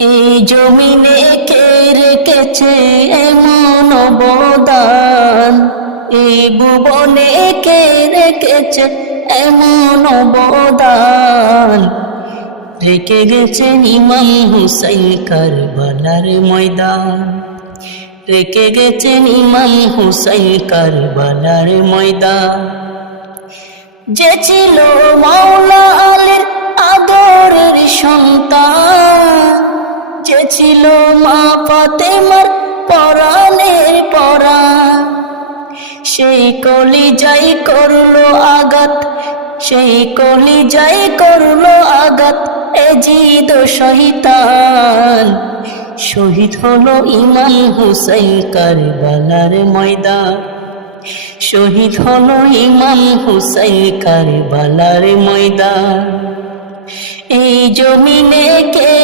এই জমিনে কে রেখেছে এমন অবদান, এই ভুবনে কে রেখেছে এমন অবদান, রেখে গেছেন ইমাম হুসাইন কারবালার ময়দান, রেখে গেছেন ইমাম হুসাইন কারবালার ময়দান। যে ছিল মাওলা আলীর আদরের সন্তান, যে ছিল মা ফাতেমার পরাণের পরাণ, সেই কলিজায় করলো আঘাত, সেই কলিজায় করলো আঘাত এজিদ শয়তান। শহীদ হলো ইমাম হুসাইন কারবালার ময়দান, শহীদ হলো ইমাম হুসাইন কারবালার ময়দান। এই জমিনে কে